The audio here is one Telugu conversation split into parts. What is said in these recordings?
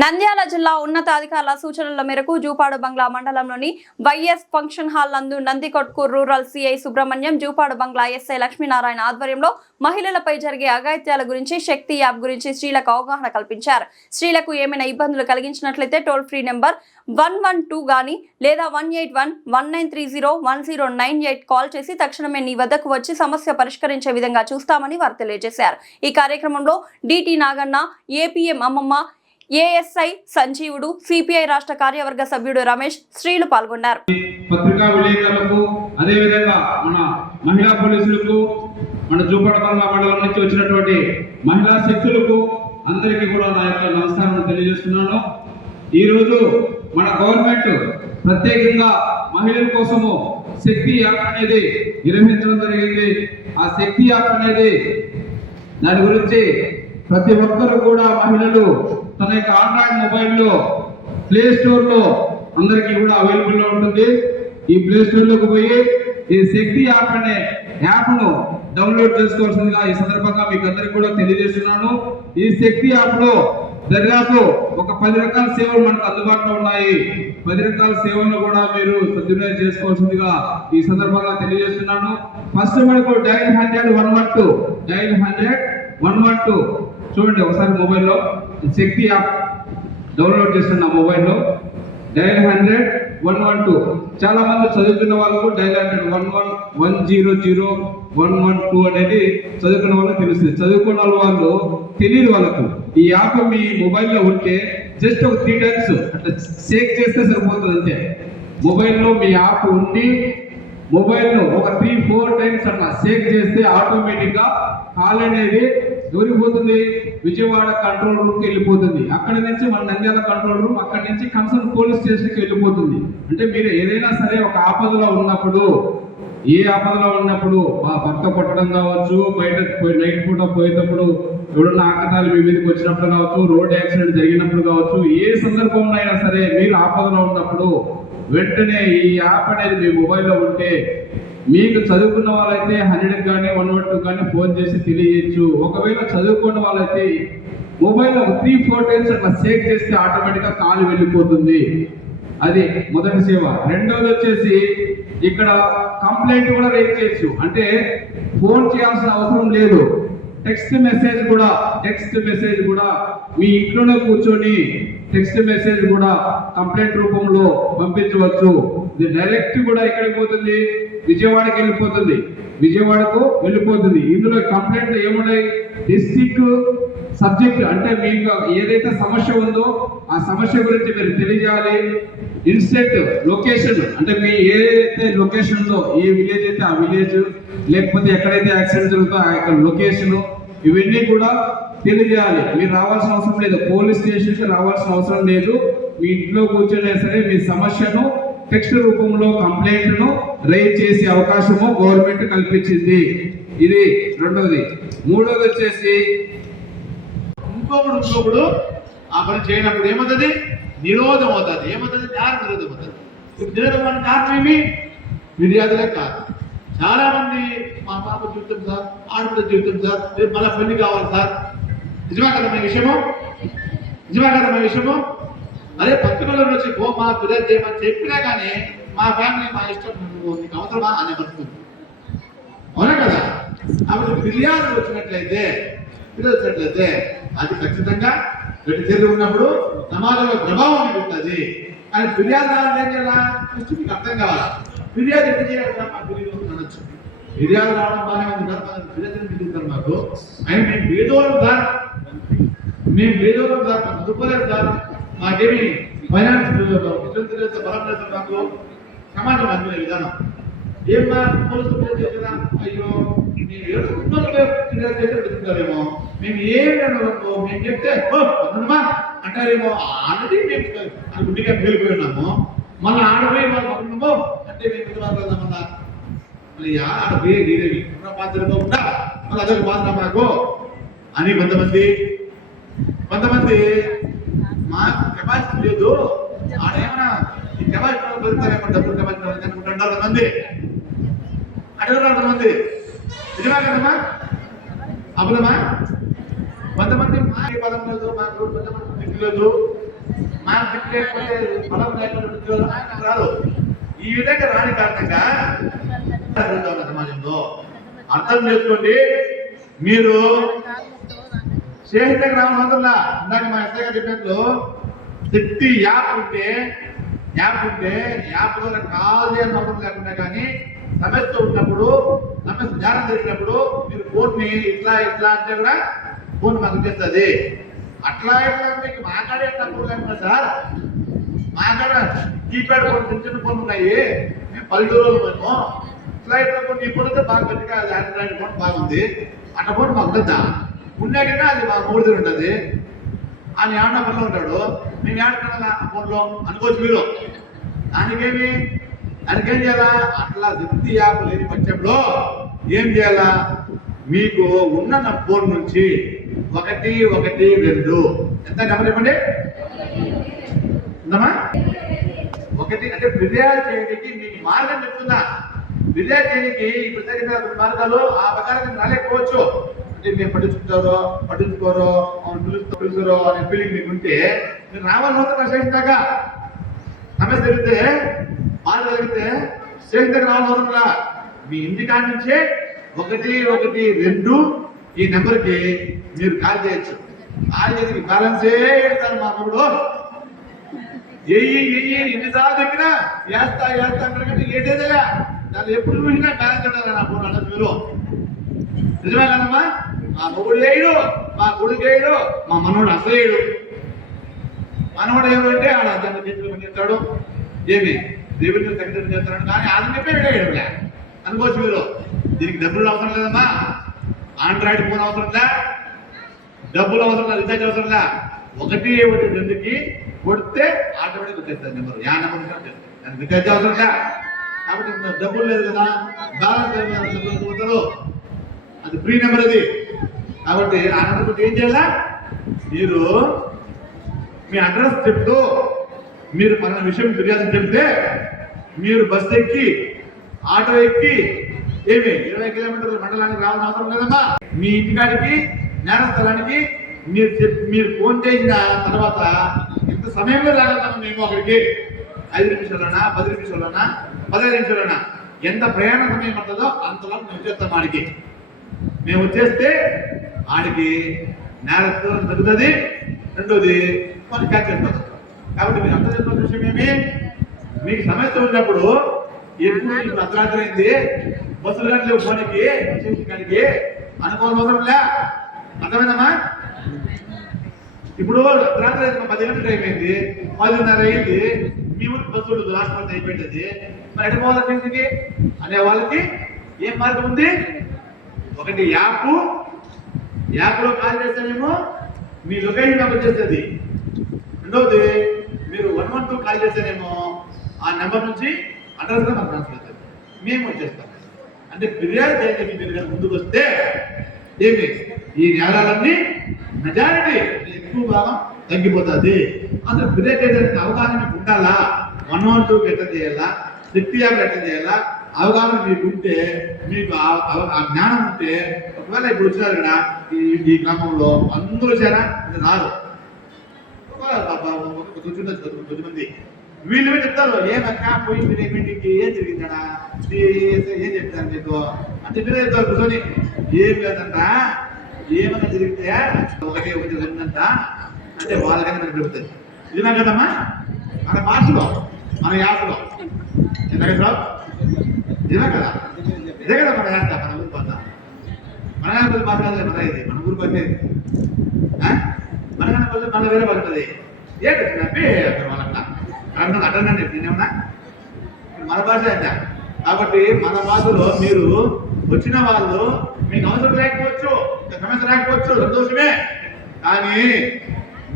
నంద్యాల జిల్లా ఉన్నతాధికారుల సూచనల మేరకు జూపాడు బంగ్లా మండలంలోని వైఎస్ ఫంక్షన్ హాల్ నందు నందికొట్కూరు రూరల్ సిఐ సుబ్రహ్మణ్యం, జూపాడు బంగ్లా ఎస్ఐ లక్ష్మీనారాయణ ఆధ్వర్యంలో మహిళలపై జరిగే అఘాయిత్యాల గురించి, శక్తి యాప్ గురించి స్త్రీలకు అవగాహన కల్పించారు. స్త్రీలకు ఏమైనా ఇబ్బందులు కలిగించినట్లయితే టోల్ ఫ్రీ నెంబర్ 112 గాని లేదా 181-1930-1098 కాల్ చేసి తక్షణమే నీ వద్దకు వచ్చి సమస్య పరిష్కరించే విధంగా చూస్తామని వారు తెలియజేశారు. ఈ కార్యక్రమంలో డిటి నాగన్న, ఏపీఎం అమ్మమ్మ, ఏఎస్ఐ సంజీవుడు, సిపిఐ రాష్ట్ర కార్యవర్గ సభ్యుడు రమేష్ స్త్రీలు పాల్గొన్నారు. పత్రికా విలేకరులకు, అదే విధంగా మన మహిళా పోలీసులకు, మన జూపాడు బంగ్లా మండలం నుంచి వచ్చినటువంటి మహిళా శక్తులకు అందరికీ కూడా నా యొక్క నమస్కారం తెలియజేస్తున్నాను. ఈ రోజు మన గవర్నమెంట్ ప్రత్యేకంగా మహిళల కోసము శక్తి యాప్ అనేది నిర్వహించడం జరిగింది. ఆ శక్తి యాప్ అనేది దాని గురించి ప్రతి ఒక్కరు కూడా మహిళలు తన యొక్క ఆండ్రాయిడ్ మొబైల్లో ప్లే స్టోర్ లో అందరికీ కూడా అవైలబుల్ లో ఉంటుంది. ఈ ప్లే స్టోర్ లోకి పోయి ఈ శక్తి యాప్ అనే యాప్ ను డౌన్లోడ్ చేసుకోవాల్సిందిగా ఈ సందర్భంగా మీకు అందరికీ కూడా తెలియజేస్తున్నాను. ఈ శక్తి యాప్ లో దర్యాప్తు ఒక 10 రకాల సేవలు మనకు అందుబాటులో ఉన్నాయి. 10 రకాల సేవలను కూడా మీరు సద్వినియోగం చేసుకోవాల్సిందిగా ఈ సందర్భంగా తెలియజేస్తున్నాను. ఫస్ట్ మనకు డైల్ 100-112 డైల్ 100-112 చూడండి ఒకసారి మొబైల్లో శక్తి యాప్ డౌన్లోడ్ చేస్తున్న మొబైల్లో డైల్ 100-112 చాలా మంది చదువుకున్న వాళ్ళకు డైల్ 100-100-112 అనేది చదువుకున్న వాళ్ళకి తెలుస్తుంది. చదువుకున్న వాళ్ళు తెలియదు వాళ్ళకు. ఈ యాప్ మీ మొబైల్లో ఉంటే జస్ట్ ఒక 3 టైమ్స్ అట్లా షేక్ చేస్తే సరిపోతుంది అంతే. మొబైల్లో మీ యాప్ ఉండి మొబైల్ను ఒక 3-4 టైమ్స్ అట్లా షేక్ చేస్తే ఆటోమేటిక్గా కాల్ అనేది ఎవరికి పోతుంది? విజయవాడ కంట్రోల్ రూమ్కి వెళ్ళిపోతుంది. అక్కడ నుంచి మన నంద్యాల కంట్రోల్ రూమ్, అక్కడి నుంచి కన్సర్న్ పోలీస్ స్టేషన్కి వెళ్ళిపోతుంది. అంటే మీరు ఏదైనా సరే ఒక ఆపదలో ఉన్నప్పుడు, ఏ ఆపదలో ఉన్నప్పుడు భర్త కొట్టడం కావచ్చు, బయట నైట్ పూట పోయేటప్పుడు ఎవడన్నా ఆకతాలు మీ మీదకి వచ్చినప్పుడు కావచ్చు, రోడ్ యాక్సిడెంట్ జరిగినప్పుడు కావచ్చు, ఏ సందర్భంలో అయినా సరే మీరు ఆపదలో ఉన్నప్పుడు వెంటనే ఈ యాప్ అనేది మీ మొబైల్లో ఉంటే మీకు చదువుకున్న వాళ్ళైతే 100 కానీ 112 కానీ ఫోన్ చేసి తెలియజేయచ్చు. ఒకవేళ చదువుకున్న వాళ్ళైతే మొబైల్లో 3-4 టైమ్స్ అట్లా షేక్ చేస్తే ఆటోమేటిక్గా కాల్ వెళ్ళిపోతుంది. అది మొదటి సేవ. రెండోది వచ్చేసి ఇక్కడ కంప్లైంట్ కూడా రేజ్ చేయొచ్చు. అంటే ఫోన్ చేయాల్సిన అవసరం లేదు. టెక్స్ట్ మెసేజ్ కూడా మీ ఇంట్లోనే కూర్చొని టెక్స్ట్ మెసేజ్ కూడా కంప్లైంట్ రూపంలో పంపించవచ్చు. ఇది డైరెక్ట్ కూడా ఎక్కడికి పోతుంది? విజయవాడకు వెళ్ళిపోతుంది. ఇందులో కంప్లైంట్ ఏమున్నాయి? డిస్ట్రిక్ట్ సబ్జెక్ట్ అంటే మీకు ఏదైతే సమస్య ఉందో ఆ సమస్య గురించి మీరు తెలియజేయాలి. ఇన్స్టెంట్ లొకేషన్ అంటే మీ ఏదైతే లొకేషన్ ఉందో, ఏ విలేజ్ అయితే ఆ విలేజ్, లేకపోతే ఎక్కడైతే యాక్సిడెంట్ జరుగుతుందో ఆ యొక్క లొకేషన్, ఇవన్నీ కూడా తెలియజేయాలి. మీరు రావాల్సిన అవసరం లేదు, పోలీస్ స్టేషన్కి రావాల్సిన అవసరం లేదు. మీ ఇంట్లో కూర్చొనే సరే మీ సమస్యను టెక్స్ట్ రూపంలో కంప్లైంట్ను రైజ్ చేసే అవకాశము గవర్నమెంట్ కల్పించింది. ఇది రెండోది. మూడోది వచ్చేసి ఇంకొకడు ఆ పని చేయనప్పుడు ఏమవుతుంది? నిరోధం అవుతుంది. ఏమవుతుంది? న్యాయ నిరోధం అవుతుంది. నిరోధం కారణం ఏమి? ఫిర్యాదులే కాదు. చాలా మంది మా పాప జీవితం సార్, ఆడపిల్ల జీవితం సార్, రేపు మళ్ళీ పెళ్లి కావాలి సార్. నిజమే కదా మన విషయము? అదే పత్రికల్లో వచ్చి మా ఫిర్యాదు చేయమని చెప్పినా కానీ మా ఫ్యామిలీ మా ఇష్టం, నీకు అవసరమా అనే పడుతుంది. అవునా కదా? కాబట్టి ఫిర్యాదు వచ్చినట్లయితే అది ఖచ్చితంగా గట్టి చర్య ఉన్నప్పుడు సమాజంలో ప్రభావం ఉంటుంది. కానీ ఫిర్యాదు రావాలంటే ఏం చేయాలా? మీకు అర్థం కావాలా? ఫిర్యాదు ఎట్లా చేయాలి? అనొచ్చు. ఫిర్యాదు రావడం బాగానే ఉంది కదా, ఫిర్యాదు మిగులుతారు మాకు. ఆయన మేము పేదోళ్ళం సార్, దుర్పలేదు సార్, మాకేమి ఫైనాన్స్ బలం లేదు, మాకు సమాజం అందుకునే విధానం ఏమన్నా పోలీసులు ఫిర్యాదు చేసినా అయ్యో మేము ఫిర్యాదు చేసి వెతుకుతారేమో, మేము ఏమి అనుకో మేము చెప్తే అంటారేమో. ఆల్రెడీ మేము గుడ్డిగా పేలిపోయి ఉన్నాము, మళ్ళీ ఆడపోయి వాళ్ళు అనుకున్నామో అంటే మేము వెళ్దామన్నా మళ్ళీ ఆడపోయి పాత్రకోకుండా మళ్ళీ అదొక పాత్ర మాకు అని కొంతమంది మాకు కెపాసిటీ లేదు, ఆడేమన్నా ఈ కెపాసిటీ పెడతారేమో, డబ్బులు కెపాసిటీ అనుకుంటున్నారు మంది, అడగరు మంది. నిజమా కదమ్మా? అబలమా? కొంతమంది మా పదం లేదు, మాకు కొంతమంది లేదు, నాకు దిక్కు లేకపోతే బలం లేకపోతే ఉద్యోగం రాదు. ఈ విధంగా రాని కారణంగా జరుగుతున్న సమాజంలో అర్థం చేసుకోండి. మీరు స్నేహితులకు రావాల్సిందా ఇందాక మా ఎస్ఐ గారు చెప్పినట్లు శక్తి యాప్ ఉంటే యాప్ ద్వారా కాల్ చేయాల్సిన అవసరం లేకుండా కానీ సమస్య ఉన్నప్పుడు సమస్య ధ్యానం చేసినప్పుడు మీరు ఫోన్ని ఇట్లా అంటే కూడా ఫోన్ మాకు చేస్తుంది. అట్లా మీకు మాట్లాడేటప్పుడు లేకుండా సార్ మాట్లాడ కీప్యాడ్ ఫోన్ చిన్న ఫోన్ ఉన్నాయి, మేము పల్లెటూరు మేము ఫ్లైట్ ఫోన్ ఈ ఫోన్ అయితే బాగా గట్టిగా ఆండ్రాయిడ్ ఫోన్ బాగుంది, అట్లా ఫోన్ మాకు ఉండద్దా ఉన్నా కన్నా అది మా మూడు దగ్గర ఉంటుంది. ఆయన ఏమన్నా పనిలో ఉంటాడు, మేము ఏడుకున్నా ఫోన్లో అనుకోవచ్చు మీరు. దానికేం చేయాలా? అట్లా శక్తి యాప్ లేని పక్షంలో ఏం చేయాలా? మీకు ఉన్న ఫోన్ నుంచి 112 ఎంత నెంబర్ చెప్పండి ఉందమ్మా? 1 అంటే ఫిర్యాదు చేయడానికి మీకు మార్గం చెప్తున్నా. ఫిర్యాదు చేయడానికి ఇప్పుడు తగిన మార్గాలు ఆ ప్రకారం రాలేకపోవచ్చు. అంటే మేము పట్టించుకోరో పిలుచుకోరో అనే ఫీలింగ్ మీకు ఉంటే మీరు రావాలని మాత్రం స్టేషన్ దాకా సమస్య జరిగితే బాధ కలిగితే స్టేషన్ దగ్గర రావాల్సిన మీ ఇంటికాడ నుంచే 112 ఈ నెంబర్కి మీరు కాల్ చేయొచ్చు. కాల్ చేసి బ్యాలెన్సే పెడతారు మా మూడు ఎన్నిసార్లు చెప్పినా వేస్తా ఏదేదిగా దాన్ని ఎప్పుడు చూసినా బ్యాలెన్స్ ఉండాలి నా ఫోన్ అన్నది మీరు. నిజమే కదమ్మా? మా మొగుడు వేయడు, మా కొడుకు వేయడు, మా మనోడు అసలు వేయడు. మనోడు ఏమంటే ఆడ అతను చేతులు చేస్తాడు, ఏమి దేవుడిని తగ్గినట్టు చేస్తాడు, కానీ అది చెప్పే వేయడులే అనుకోవచ్చు మీరు. దీనికి డబ్బులు అవసరం లేదమ్మా, ఆండ్రాయిడ్ ఫోన్ అవసరం లే, డబ్బులు అవసరం లేదు, రీఛార్జ్ అవసరం లే. 112కి కొడితే ఆటోమేటిక్ వచ్చేస్తుంది నెంబర్. నెంబర్ దానికి రీఛార్జ్ అవసరం లే. కాబట్టి డబ్బులు లేదు కదా, బ్యాలెన్స్ పోతారు, అది ఫ్రీ నెంబర్ అది. కాబట్టి ఆ నెంబర్ ఏం చేయాలా? మీరు మీ అడ్రస్ చెప్తూ మీరు మన విషయం ఫిర్యాదు చెప్తే మీరు బస్సు ఎక్కి ఆటో ఎక్కి 20 కిలోమీటర్ల మండలానికి రావాల్సిన అవసరం లేదమ్మా. మీ ఇంటికాడికి నేర స్థలానికి మీరు ఫోన్ చేసిన తర్వాత ఇంత సమయంలో రాగలుగుతాము మేము అక్కడికి. 5 నిమిషాలనా 10 నిమిషాలనా 15 నిమిషాలనా ఎంత ప్రయాణ సమయం పడుతుందో అంతలో మేము వచ్చేస్తాం ఆడికి. మేము వచ్చేస్తే ఆడికి నేరస్థలం జరుగుతుంది, రెండోది మనం క్యాచ్ చేస్తాం. కాబట్టి మీరు అర్థం చేసుకోవాల్సిన విషయం ఏమి, మీకు సమస్య ఉన్నప్పుడు ఎప్పుడు ఇప్పుడు అర్ధరాత్రి అయింది, బస్సులు గంటలు ఫోన్కి కాడికి అనుకోవాల్సిన అవసరం లే. అర్థమైందమ్మా? ఇప్పుడు అర్ధరాత్రి 10 గంటల టైం అయింది, 10:30 అయింది, మీ ఊరికి బస్సు లాస్ట్ మంత్ అయిపోయింది, మరి ఎటు పోవాల్సింది అనే వాళ్ళకి ఏం మార్గం ఉంది? ఒకటి యాప్లో కాల్ చేస్తేనేమో మీ లొకేషన్ నాకు వచ్చేస్తుంది, రెండవది మీరు 112 కాల్ చేస్తేనేమో ఆ నెంబర్ నుంచి అడ్రస్ గా మాకు ట్రాన్స్ఫర్ అవుతుంది, మేము వచ్చేస్తాం. అంటే ఫిర్యాదు చేయడానికి మీరు ముందుకు వస్తే ఏమి ఈ నేరాలన్నీ మెజారిటీ ఎక్కువ భాగం తగ్గిపోతుంది. అసలు ఫిర్యాదు చేయడానికి అవగాహన ఉండాలా, 112కి ఎట్లా చేయాలా, శక్తి యాప్ ఎట్లా చేయాలా అవగాహన మీకు ఉంటే, మీకు ఆ జ్ఞానం ఉంటే, ఒకవేళ ఇప్పుడు వచ్చినారు కదా ఈ గ్రామంలో అందరూ చేరా రాదు, కొద్దిమంది వీళ్ళు చెప్తారు ఏమన్నా పోయి మీటింగ్కి ఏం జరిగిందా ఏం చెప్తారు మీకు అంటే మీరే చెప్తారు కూర్చొని ఏం లేదంట, ఏమన్నా జరిగితే 1 అంట అంటే వాళ్ళకైనా మనకు చెబుతుంది. ఇదినా కదమ్మా మన భాషలో మన యాసలో ఎందుకంటే ఇదే కదా, ఇదే కదా మన యాస, మన ఊరు భాష. మన భాష కాదు మన ఇది, మన ఊరు భాష ఇది. మన మన వేరే భాష ఉంటుంది. ఏంటి వాళ్ళ అటనండి నేనేమన్నా మన భాష అంట. కాబట్టి మన భాషలో మీరు వచ్చిన వాళ్ళు మీకు అవసరం లేకపోవచ్చు, సమస్య రాకపోవచ్చు, సంతోషమే. కానీ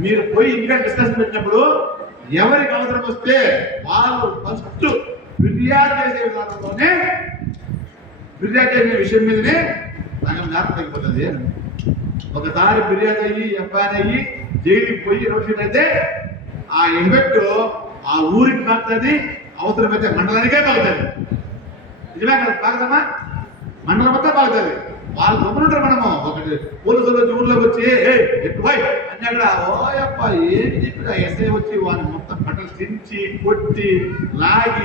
మీరు పోయి ఇంకా డిస్కషన్ పెట్టినప్పుడు ఎవరికి అవసరం వస్తే వాళ్ళు ఫస్ట్ ఫిర్యాదు చేసే విధానంలోనే ఫిర్యాదు చేసే విషయం మీదనే సగం జ్ఞాపకం తగ్గిపోతుంది. ఒకసారి ఫిర్యాదు అయ్యి ఎఫ్ఐఆర్ అయ్యి జైలుకి పోయి రోడ్డు అయితే ఆ ఎఫెక్ట్ ఆ ఊరికి బాగుతుంది, అవసరమైతే మండలానికే బాగుతుంది. నిజమే కదా? బాగుదమ్మా, మండలం అంతా బాగుతుంది. వాళ్ళు గమనుంటారు. మనము ఒకటి పోలీసులు వచ్చి ఊర్లోకి వచ్చి ఎక్కువ అన్నీ అక్కడ ఓయప్ప ఏం చెప్పిన ఎస్ఐ వచ్చి వాడిని మొత్తం బట్టలు చించి కొట్టి లాగి